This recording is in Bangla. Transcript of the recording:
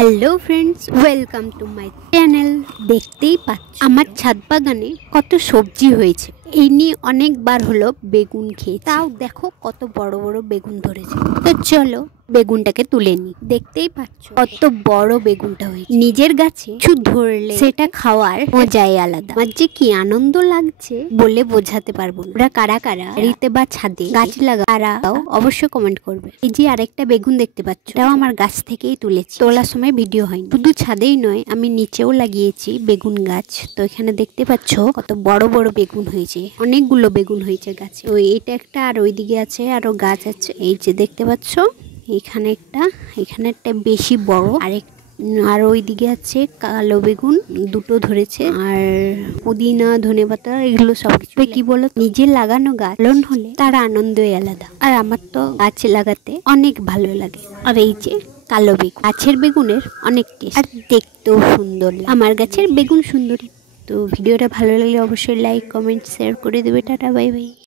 Hello friends, welcome to my channel. দেখতেই পাচ্ছ আমার ছাদ বাগানে কত সবজি হয়েছে। এই নিয়ে অনেকবার হলো বেগুন খেয়ে, তাও দেখো কত বড় বড় বেগুন ধরেছে। তো চলো বেগুনটাকে তুলে নি। দেখতেই পাচ্ছ কত বড় বেগুনটা হয়েছে। নিজের গাছে কিছু ধরলে সেটা খাওয়ার মজাই আলাদা। আমার যে কি আনন্দ লাগছে বলে বোঝাতে পারবো না। ওরা কারা কারা বাড়িতে বা ছাদে গাছ লাগা তারা অবশ্যই কমেন্ট করবে। এই যে আরেকটা বেগুন দেখতে পাচ্ছ, এটাও আমার গাছ থেকেই তুলেছি। তোলার সময় ভিডিও হয়নি। শুধু ছাদেই নয়, আমি নিচেও লাগিয়েছি বেগুন গাছ। তো এখানে দেখতে পাচ্ছ কত বড় বড় বেগুন হয়েছে, অনেকগুলো বেগুন হয়েছে গাছে। তো এটা একটা, আর ওইদিকে আছে আরো গাছ আছে। এই যে দেখতে পাচ্ছ এখানে একটা বেশি বড়, আর ওইদিকে আছে কালো বেগুন দুটো ধরেছে, আর পুদিনা ধনেপাতা এগুলো সবকিছু। কি বলো, নিজে লাগানো গাছ পালন হলে তার আনন্দই আলাদা। আর আমার তো গাছ লাগাতে অনেক ভালো লাগে। আর এই যে কালো বেগুন, গাছের বেগুনের অনেক টেস্ট, আর দেখতেও সুন্দর। আমার গাছের বেগুন সুন্দরী। তো ভিডিওটা ভালো লাগলে অবশ্যই লাইক, কমেন্ট, শেয়ার করে দেবে। Tata, bye bye.